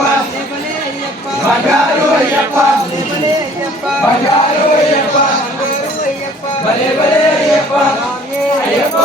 Papa. బంగారు అయ్యప్ప బంగారు అయ్యప్ప భలే భలే అయ్యప్ప అయ్యప్ప. అయ్యప్ప.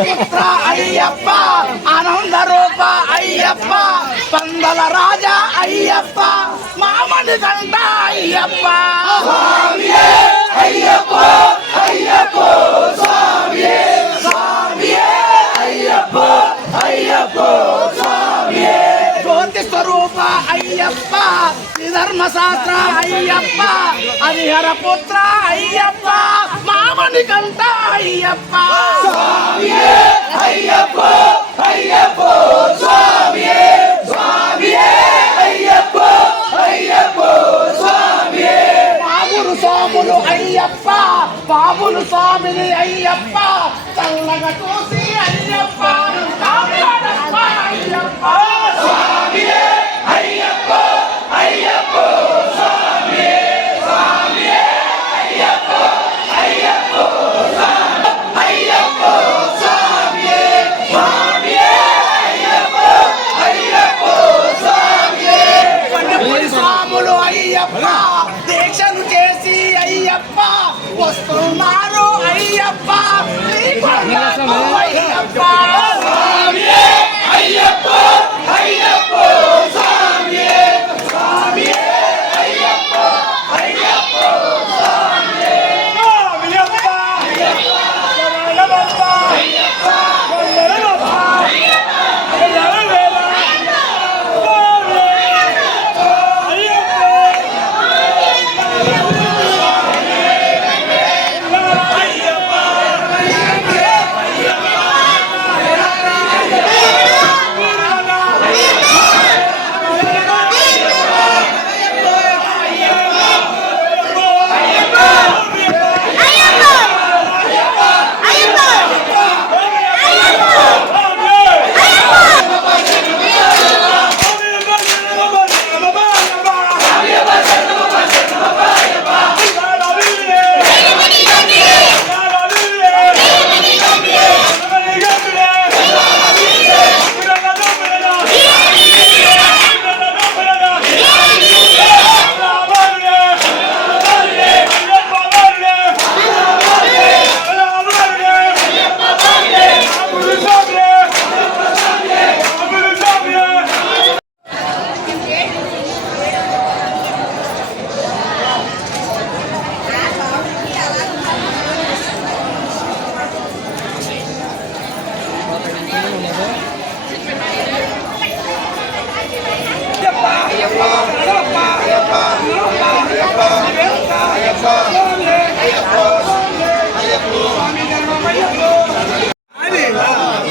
పుత్ర అయ్యప్ప ఆనంద రూప అయ్యప్ప పందల రాజా అయ్యప్ప మామని కంట అయ్యప్ప అయ్యప్ప అయ్యప్ప అయ్యప్ప అయ్యప్ప జ్యోతి స్వరూప అయ్యప్ప ధర్మ శాస్త్ర అయ్యప్ప హరిహర పుత్ర అయ్యప్ప మామని కంట అయ్యప్ప స్వామి అయ్యప్ప అయ్యప్ప స్వామి స్వామి అయ్యప్ప అయ్యప్ప స్వామి పావులు స్వాములు అయ్యప్ప పావులు స్వామిని అయ్యప్ప చల్లగా చూసి అయ్యప్ప కాపాడప్ప అయ్యప్ప అయ్యప్ప వస్తున్నారు అయ్యప్ప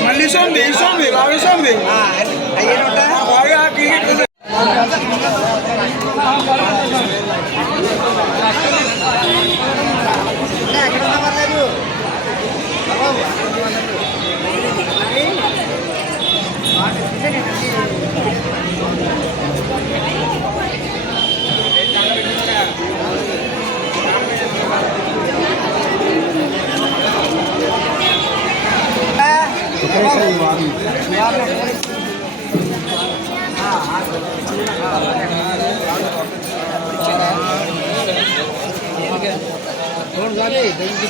మళ్ళీ సోమ్ది సోమ్ది బాగా సోమ్ది हाँ, हाँ। दोन झाले दही